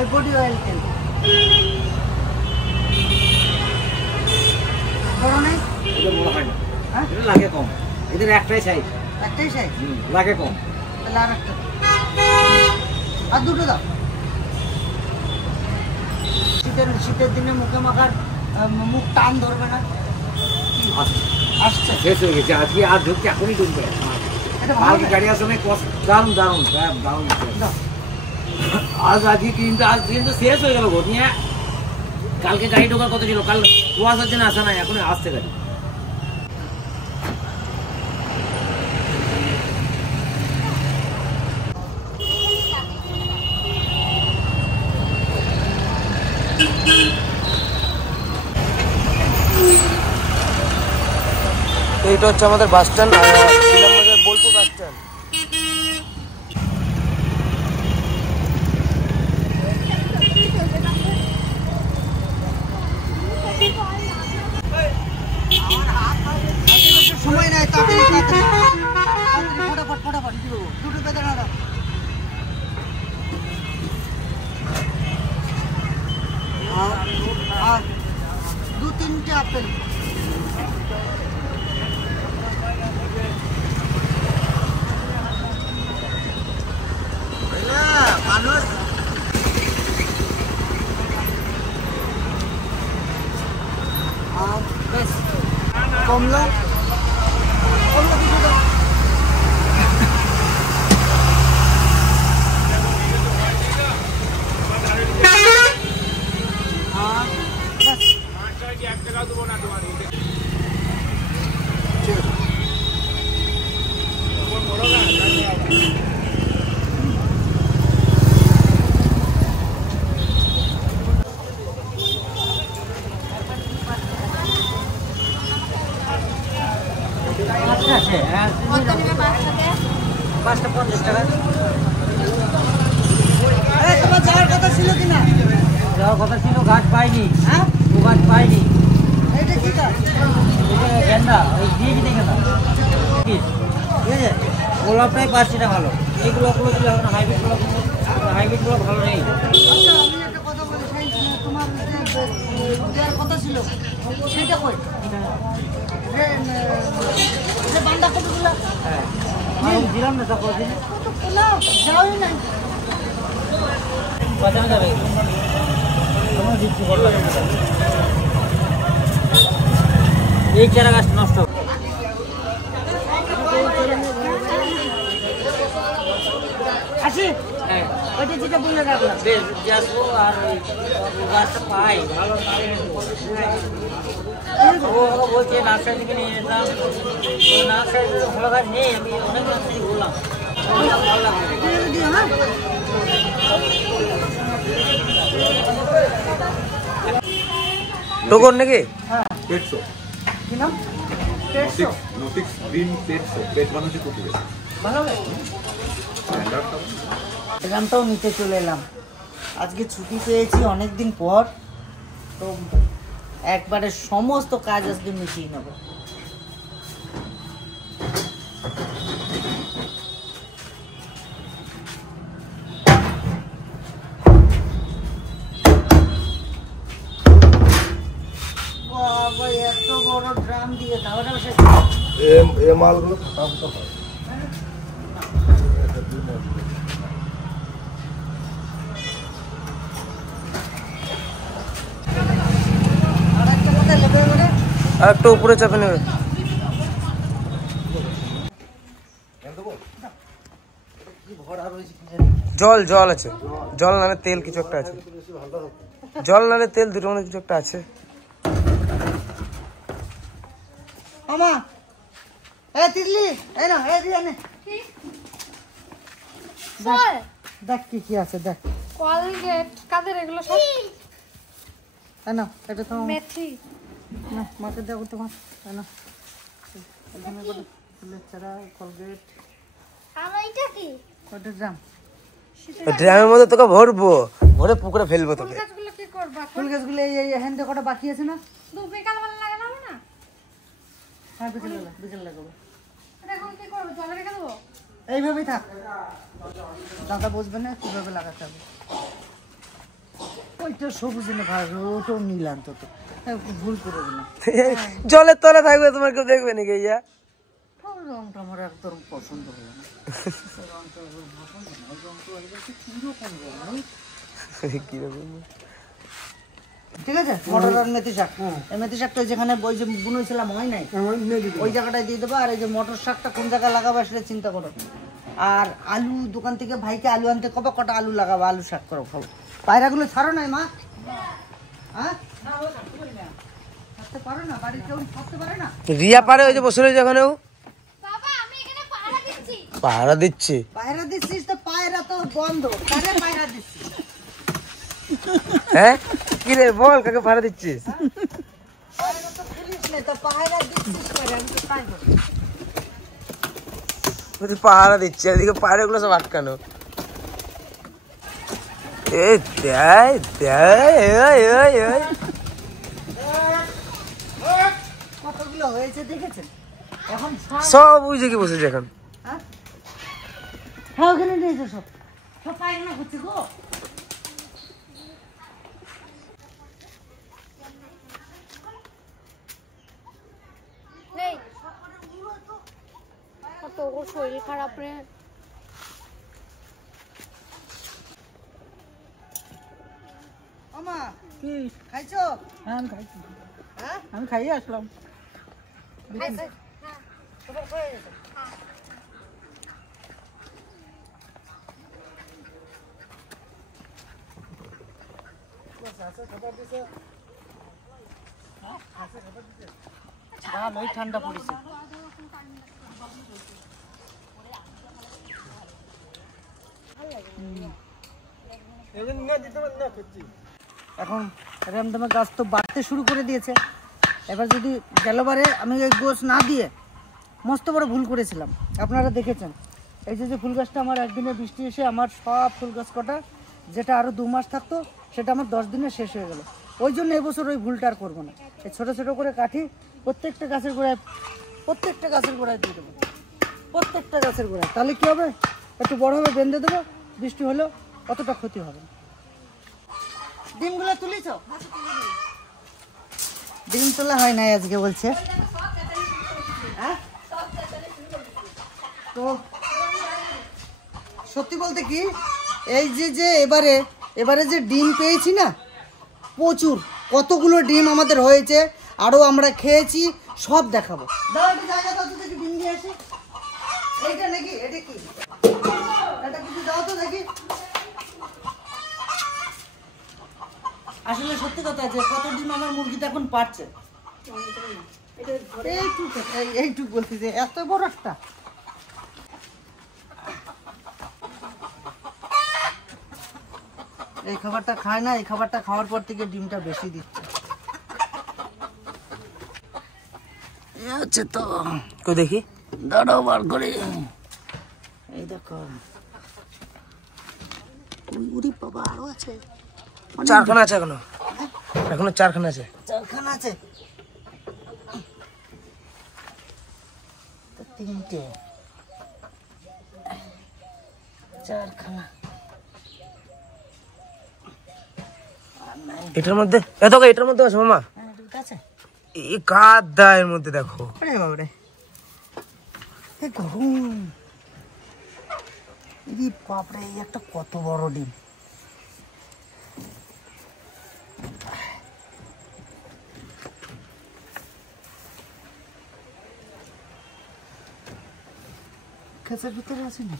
ওই body oil তেল বড় নেই, এটা বড় হয় না, এটা লাগে কম, এদের একটাই সাইজ, লাগে কম। তাহলে আর একটা, আর দুটো দাও। শীতের দিনে মুখে মাখার মুখ টান ধরবে না, আসছে শেষ হয়ে গেছে আজকে, আর ঢুকছে এখনই ঢুকবে, কালকে গাড়ি আসার সময় দারুণ দারুণ দারুণ। আজ আজকে কিন্তু শেষ হয়ে গেল গো নিয়ে, কালকে গাড়ি ঢোকার কথা ছিল, কাল কুয়াশার জন্য আসা নাই, এখন আসছে গাড়ি। এইটা হচ্ছে আমাদের bus stand, Bolpur bus stand. সময় নাই, তাড়াতাড়ি ফটাফট দুটো বেদানা দাও। আর 2-3টে আপেল। মানুষ বেশ কমলা কিছু দাও। পাঁচটা 50 টাকা। তোমার যাওয়ার কথা ছিল কিনা? যাওয়ার কথা ছিল, গাছ পাইনি। হ্যাঁ, ও গাছ পাইনি। এটা কি গাছ? গেন্দা, ওই দিয়েছি দেখে না, ঠিক আছে। গোলাপটাই পাচ্ছি না ভালো, এইগুলো দিলে হবে না, হাইব্রিডগুলো ভালো নেই। আচ্ছা, আমি একটা কথা বলি, সেই তোমার দেওয়ার কথা ছিল সেটা কই? যে বান্ধাকপিগুলো হ্যাঁ, দিলাম না সকল দিন, যাওয়াই নাই। বাঁচানো যাবে, আমার দিচ্ছি বড় লাগে। এই চারা গাছ নষ্ট আসি, হ্যাঁ, ওইটা যেটা বলে রাখলাম। বেশ আসবো, আর ওই গাছটা পাই ভালো, ও বলছে নার্সারি থেকে নিয়ে যেতাম, নার্সারি ভালো গাছ নেই, আমি অনেক নার্সারি বললাম, ভালো লাগে। টোকন নাকি? পেট শো, কি নাম? নটিক্স গ্রিন পেট শো, পেট বানাতে করতে হবে। ভালো হবে। এখানটাও নিতে চলে এলাম, আজকে ছুটি পেয়েছি অনেকদিন পর, তো একবারে সমস্ত কাজ আজকে মিটিয়ে নেব। বাবা, এত বড় ড্রাম দিয়ে তাহলে এ মালগুলো আর একটু উপরে চাপে নেবে। জল আছে, জল নালে তেল কিছু একটা আছে, জল নালে তেল দুটো মনে কিছু একটা আছে। মামা, এ তিতলি, এই না, এই দিয়ে নে। দেখ কি আছে, দেখ। কোলগেট কাদের এগুলো সব? না, এটা তো মেথি। না, মাকে দাও তোমার, না এখানে করে লেচারা কোলগেট। আর এইটা কি? ওটা ড্রাম। ড্রামের মধ্যে তোকে ভরবো, ভরে পুকুরে ফেলবো তোকে। গাছগুলো কি করবা? ফুল গাছগুলো এই হ্যান্ডে কটা বাকি আছে না? দু বিকাল বেলা লাগানো না? হ্যাঁ, বিকেল লাগাবো। এটা এখন কি করব? জলে রেখে দেবো? এইভাবেই থাক, দাদা বুঝবে না কিভাবে লাগাতে হবে। ওইটা সবুজ এনে ভালো, ওটাও নিলাম তো তো ভুল করে দিলাম। জলের তলে থাকবে, তোমার কেউ দেখবে নাকি ইয়া? রংটা আমার একদম পছন্দ হলো না, রংটা পছন্দ না, ওই রংটা হয়ে গেছে কিরকম রং। কিরকম? ঠিক আছে, মটর আর মেথি শাক, এই মেথি শাকটা যেখানে ওই যে বুনেছিলাম হয় নাই, ওই জায়গাটায় দিয়ে দেবো। আর এই যে মটর শাকটা কোন জায়গায় লাগাবো সেটা চিন্তা করো। আর আলু দোকান থেকে ভাইকে আলু আনতে কবে, কটা আলু লাগাবো, আলু শাক করো খাবো। পায়রাগুলো ছাড়ো নাই মা? হ্যাঁ থাকতে পারো না, বাড়ির কেউ থাকতে পারে না? রিয়া পারে, ওই যে বসে রয়েছে ওখানেও বাবা আমি এখানে পাহারা দিচ্ছি। পাহারা দিচ্ছে। পায়রা দিচ্ছিস তো, পায়রা তো বন্ধ, কারে পায়রা দিচ্ছিস? হ্যাঁ কি রে বল, কাকে পাহারা দিচ্ছিস? পায়রা তো খুলিস না, তো পায়রা দিচ্ছিস করে, আমি তো পাই না। ও তো পাহারা দিচ্ছে, এদিকে পায়রাগুলো সব আটকানো। এই দেয় দেয়, ওই ওই ওই কতগুলো হয়েছে দেখেছেন? এখন সব ওই জায়গায় বসেছে এখন। হ্যাঁ হ্যাঁ ওখানে নিয়েছে সব, সব পায়খানা করছে গো। এই কত ওর শরীর খারাপ রে। আমা খাইছো? হ্যাঁ আমি খাইছি। হ্যাঁ আমি খাইয়ে আসলাম। ভালোই ঠান্ডা পড়েছে। এখন র্যামদামে গাছ তো বাড়তে শুরু করে দিয়েছে। এবার যদি গেলবারে আমি এই গোছ না দিয়ে মস্ত বড় ভুল করেছিলাম, আপনারা দেখেছেন। এই যে ফুল গাছটা আমার একদিনে বৃষ্টি এসে আমার সব ফুল গাছ কটা, যেটা আরও 2 মাস থাকতো সেটা আমার 10 দিনে শেষ হয়ে গেল। ওই জন্য এবছর ওই ভুলটা আর করবো না। এই ছোটো ছোটো করে কাঠি প্রত্যেকটা গাছের গোড়ায় দিয়ে দেবো, প্রত্যেকটা গাছের গোড়ায়। তাহলে কী হবে, একটু বড় হবে, বেঁধে দেবো, বৃষ্টি হলেও অতটা ক্ষতি হবে না। ডিমগুলো তুলিছ? ডিম তোলা হয় নাই আজকে বলছে। হ্যাঁ তো সত্যি বলতে কি, এই যে এবারে যে ডিম পেয়েছি না, প্রচুর, কতগুলো ডিম আমাদের হয়েছে, আরও আমরা খেয়েছি, সব দেখাবো। দাও একটু জায়গা দাও তো দেখি, ডিম দিয়ে আসি। এইটা নাকি, এটা কি, এটা কিছু দাও তো দেখি। আসলে সত্যি কথা আছে, কত ডিম আমার মুরগিটা এখন পারছে। এইটুক বলছি যে এত বড় একটা। এই খাবারটা খায় না, এই খাবারটা খাওয়ার পর থেকে ডিমটা বেশি দিচ্ছে। হচ্ছে তো, কই দেখি, দাঁড়াও বার করে, এই দেখো। উরি বাবা, আরো আছে, 4খানা আছে এখনো, এখনো 4খানা আছে। 4খানা আছে, 3টে, 4খানা। এটার মধ্যে এটার মধ্যে আছে মামা, আছে এই কাদা এর মধ্যে দেখো। আরে বাবারে, এ গরম, এই বাপরে, এই একটা কত বড় ডিম। খাঁচার ভিতরে আছে না,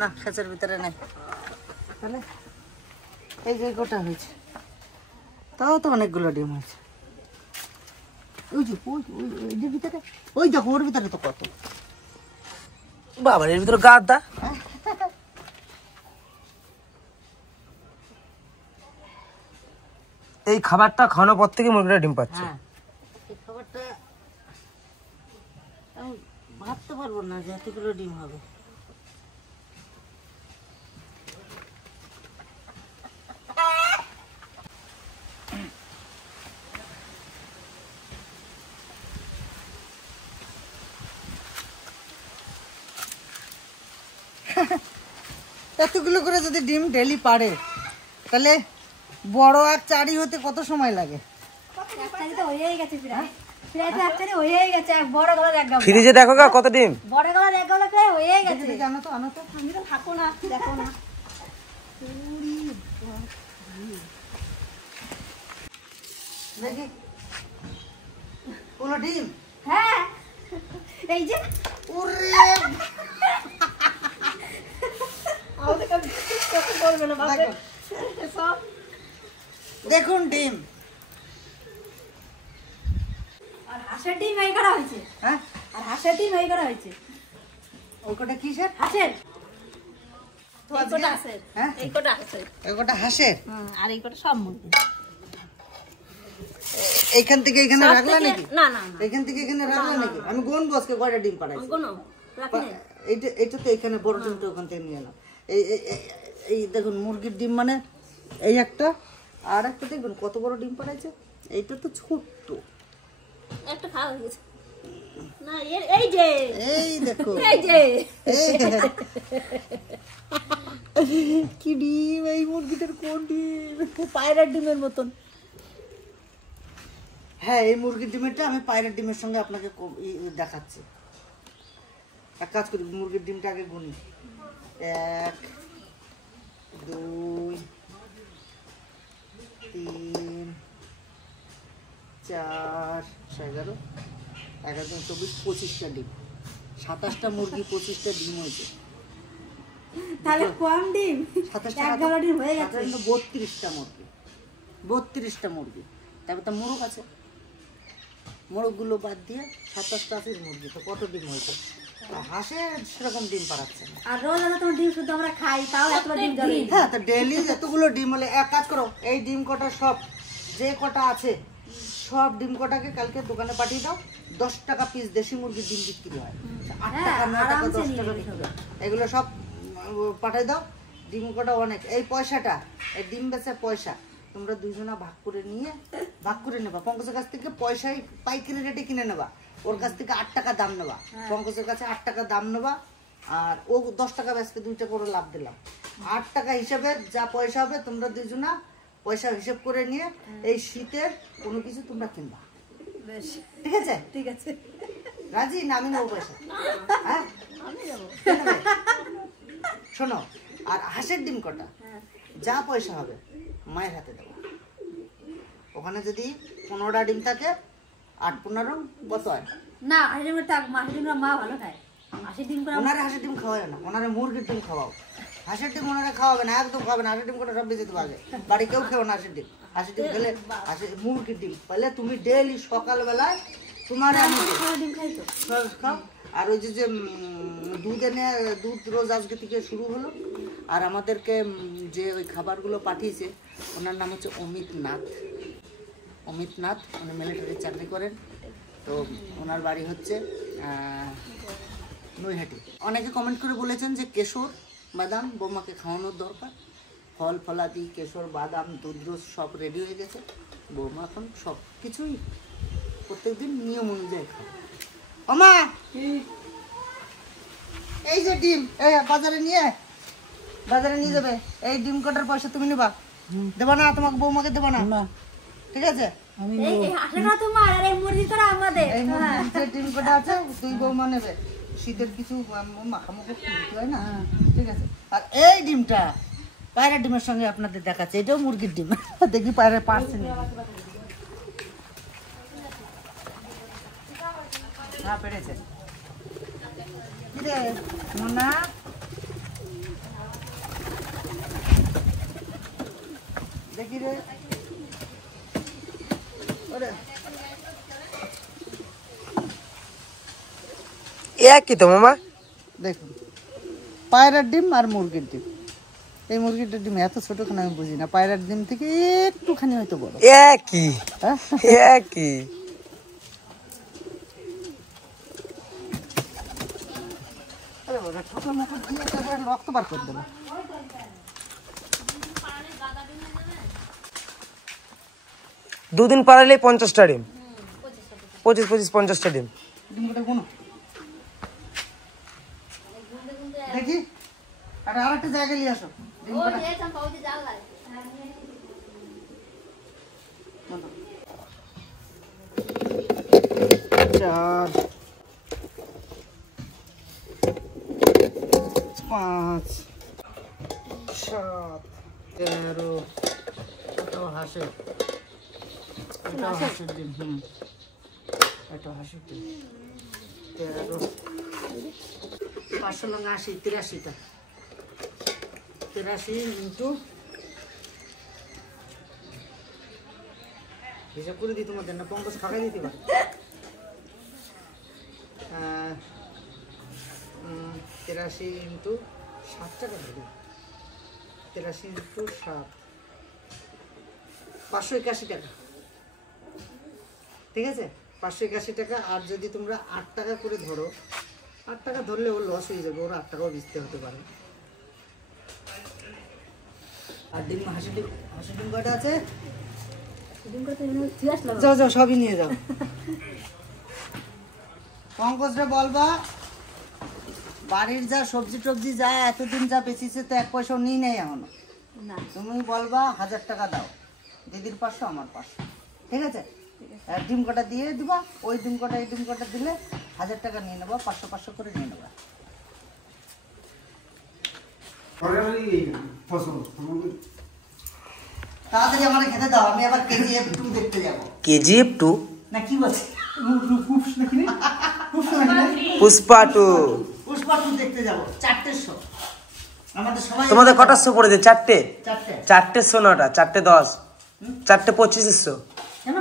না খাঁচার ভিতরে নাই। তাহলে এই যে গোটা হয়েছে, তাও তো অনেকগুলো ডিম আছে। ওই যে ওই যে ভিতরে, ওই দেখো ওর ভিতরে তো কত। বাবা এর ভিতরে কাদা। এই খাবারটা খাওয়ানোর পর থেকে মুরগিটা ডিম পাচ্ছে। হ্যাঁ, এই খাবারটা আমি ভাবতে পারবো না যে এতগুলো ডিম হবে। এতগুলো করে যদি ডিম ডেলি পারে তাহলে বড় এক চারি হতে কত সময় লাগে? একটারি তো হয়েই গেছে প্রায় তো একটারি হয়েই গেছে এক বড় গলা এক গামলা ফ্রিজে দেখো গা কত ডিম। বড় গলা এক গামলা প্রায় হয়েই গেছে দেখি আনো তো তুমি তো থাকো না দেখো না দেখি ওগুলো ডিম। হ্যাঁ এই যে ওরে আমাদের কাছে কত করবে না বাবা সব দেখুন ডিম। আর হাঁসের ডিম এই করা হয়েছে হ্যাঁ আর হাঁসের ডিম এই করা হয়েছে ওই কটা কিসের? হাঁসের তো এই কটা হাঁসের হ্যাঁ এই কটা হাঁসের ওই কটা হাঁসের। আর এই কটা সব মুরগি এইখান থেকে এখানে সব রাখলা থেকে- নাকি? না না না এখান থেকে এখানে রাখলা নাকি? আমি গুনবো আজকে কয়টা ডিম পাঠাইছি। কোনো রাখি না এইটা তো এখানে বড় ডিমটা ওখান থেকে নিয়ে নাও। এই দেখুন মুরগির ডিম মানে এই একটা আর একটা দেখুন কত বড় ডিম পাঠাইছে। এইটা তো ছোট্ট। একটা খাওয়া হয়ে গেছে না এই যে এই দেখো এই যে কি ডিম, এই মুরগিটার কোন ডিম? পায়রার ডিমের মতন। হ্যাঁ এই মুরগির ডিমেরটা আমি পায়রার ডিমের সঙ্গে আপনাকে দেখাচ্ছি। এক কাজ করি মুরগির ডিমটা আগে গুনি। 1 2 3 4 11 11 24 25টা ডিম। 27টা মুরগি 25টা ডিম হয়েছে। তাহলে কম ডিম 27টা এক গামলা ডিম হয়ে গেছে 32টা মুরগি। 32টা মুরগি। তারপর তো মোরগ আছে, মোরগগুলো বাদ দিয়ে 27টা আছে মুরগি। তো কত ডিম হয়েছে? হাঁসে সেরকম ডিম পাড়াচ্ছে না। আর রোজ তোমার ডিম শুধু আমরা খাই তাও এত ডিম জলে হ্যাঁ তো ডেইলি এতগুলো ডিম হলে এক কাজ করো, এই ডিম কটা সব যে কটা আছে সব ডিম কটাকে কালকে দোকানে পাঠিয়ে দাও। 10 টাকা পিস দেশি মুরগির ডিম বিক্রি হয়। 8 টাকা 9 টাকা 10 টাকা বিক্রি হয়। এগুলো সব পাঠিয়ে দাও। ডিম কটা অনেক। এই পয়সাটা এই ডিম বেচে পয়সা তোমরা দুইজনা ভাগ করে নেবা। পঙ্কজের কাছ থেকে পয়সায় পাইকারি রেটে কিনে নেবা। ওর কাছ থেকে 8 টাকা দাম নেবা। পঙ্কজের কাছে 8 টাকা দাম নেবা আর ও 10 টাকা বেচবে, 2 টাকা করে লাভ দিলাম। 8 টাকা হিসাবে যা পয়সা হবে তোমরা দুইজনা পয়সা হিসেব করে নিয়ে এই শীতের কোনো কিছু তোমরা কিনবা। বেশ ঠিক আছে? ঠিক আছে রাজি না? আমি নেবো পয়সা। হ্যাঁ শোনো, আর হাঁসের ডিম কটা যা পয়সা হবে মায়ের হাতে দেবো। ওখানে যদি 15টা ডিম থাকে 8-15 কত হয়? না হাঁসের ডিমের থাক হাঁসের ডিম মা ভালো খায় হাঁসের ডিম করে ওনারে হাঁসের ডিম খাওয়ায় না, ওনারে মুরগির ডিম খাওয়াও। হাঁসের ডিম ওনারা খাওয়াবে না, একদম খাওয়াবে না। হাঁসের ডিম কটা সব বেঁচে দেবো আগে। বাড়ি কেউ খেও না হাঁসের ডিম। হাঁসের ডিম খেলে মুরগির ডিম পেলে তুমি ডেইলি সকালবেলায় তোমার ডিম খাই তো খাও। আর ওই যে দুধ এনে দুধ রোজ আজকে থেকে শুরু হলো। আর আমাদেরকে যে ওই খাবারগুলো পাঠিয়েছে ওনার নাম হচ্ছে অমিত নাথ। উনি মিলিটারি চাকরি করেন। তো ওনার বাড়ি হচ্ছে নৈহাটি। অনেকে কমেন্ট করে বলেছেন যে কেশর বাদাম বৌমাকে খাওয়ানোর দরকার। ফল ফলাদি কেশর বাদাম দুধ রোজ সব রেডি হয়ে গেছে। বৌমা এখন সব কিছুই প্রত্যেকদিন নিয়ম অনুযায়ী খাও। ওমা এই যে ডিম এই বাজারে নিয়ে যাবে। এই ডিম কটার পয়সা তুমি নেবা? দেবা না? তোমাকে বৌমাকে দেবা না? ঠিক আছে? এই হাঁসের তোমার আর এই মুরগি করা আমাদের এই যে ডিম কটা আছে তুই বৌমা নেবে। শীতের কিছু মাখামাখি কিনতে হয় না। ঠিক আছে? আর এই ডিমটা পায়রা ডিমের সঙ্গে আপনাদের দেখাচ্ছে। এটাও মুরগির ডিম। দেখি পায়রা পারছে না। হ্যাঁ পেরেছে। কিরে মোনা দেখি রে। একই তো মামা। দেখুন পায়রার ডিম আর মুরগির ডিম। এই মুরগিটার ডিম এত ছোটখানি আমি বুঝি না। পায়রার ডিম থেকে একটুখানি হয়তো বড়। একই একই। ছোট মুখে দিয়ে তারপরে রক্ত বার করে দেবো। দুদিন পারালে 50টা ডিম। 25-50টা ডিম। ডিমটা কোনো দেখি আর একটা জায়গায় নিয়ে আসো ডিম ও কটা নিয়েছিলাম পাউডি জাল লাগে চার 5 7 13 এটাও হাঁসের ডিম এটাও হাঁসের ডিম 13 500 লঙ্কা 80 83টা 83 ইন্টু হিসাব করে দিই তোমাদের না পঙ্কজ খাগাই দিতে পারে 83 ইন্টু 7 টাকা দেবে 83 ইন্টু 7 581 টাকা ঠিক আছে 581 টাকা। আর যদি তোমরা 8 টাকা করে ধরো 8 টাকা ধরলে ওর লস হয়ে যাবে, ওর 8 টাকাও বেচতে হতে পারে। আর ডিম হাঁসের ডিম কয়টা আছে? যাও যাও সবই নিয়ে যাও। পঙ্কজরে বলবা বাড়ির যা সবজি টবজি যা এতদিন যা বেচিছে তো 1 পয়সাও নিই নেই এখনো। তুমি বলবা 1000 টাকা দাও, দিদির 500 আমার 500, ঠিক আছে? আর ডিম কটা দিয়ে দিবা, ওই ডিম কটা এই ডিম কটা দিলে 1000 টাকা নিয়ে নেবা, 500 500 করে নিয়ে নেবা। তাড়াতাড়ি আমার খেতে দাও, আমি আবার KGF 2 দেখতে যাবো। KGF 2 না কি বলছি? পুষ্পা 2 পুষ্পা 2 দেখতে যাবো 4টের শো। আমাদের সবাই তোমাদের কটার শো পড়েছে? 4টে 4টে শো নটা 4টে 10 4টে 25 শো। কেন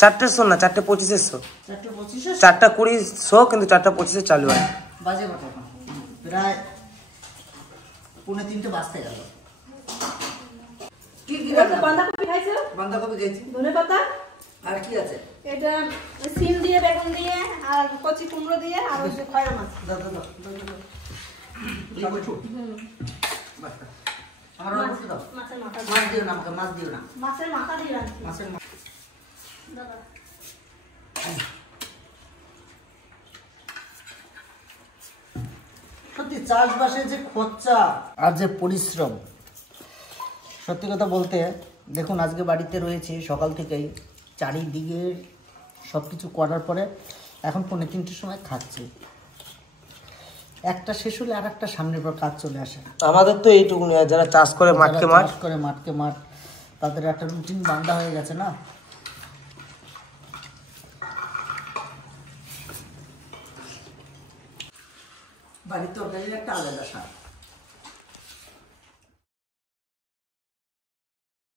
4টের শো না 4টে 25 শো। 4টে 25 4টা 20 শো কিন্তু 4টা 25 চালু হয়। বাজে কটা এখন? প্রায় 2:45 বাজতে গেল। কি কি রান্না? বাঁধাকপি খাইছো? বাঁধাকপি খেয়েছি। ধনেপাতা, আর কি আছে? এটা সিম দিয়ে, বেগুন দিয়ে, আর কচি কুমড়ো দিয়ে, আর ওই যে খয়রা মাছ। দাও দাও দাও দাও দাও। বাস্তা। আমার অল্প দাও। মাছের মাথা মাছ দিও না আমাকে, মাছ দিও না। মাছের মাথা দিয়ে রাখছি। মাছের সত্যি চাষবাসে যে খরচা আর যে পরিশ্রম, সত্যি কথা বলতে দেখুন আজকে বাড়িতে রয়েছে সকাল থেকেই, চারিদিকে সব কিছু করার পরে এখন 2:45 সময় খাচ্ছি। একটা শেষ হলে আর একটা সামনের পর কাজ চলে আসে। আমাদের তো এইটুকুনি, আর যারা চাষ করে মাঠকে মাঠ, চাষ করে মাঠকে মাঠ, তাদের একটা রুটিন বাঁধা হয়ে গেছে না। বাড়ির তরকারির একটা আলাদা স্বাদ।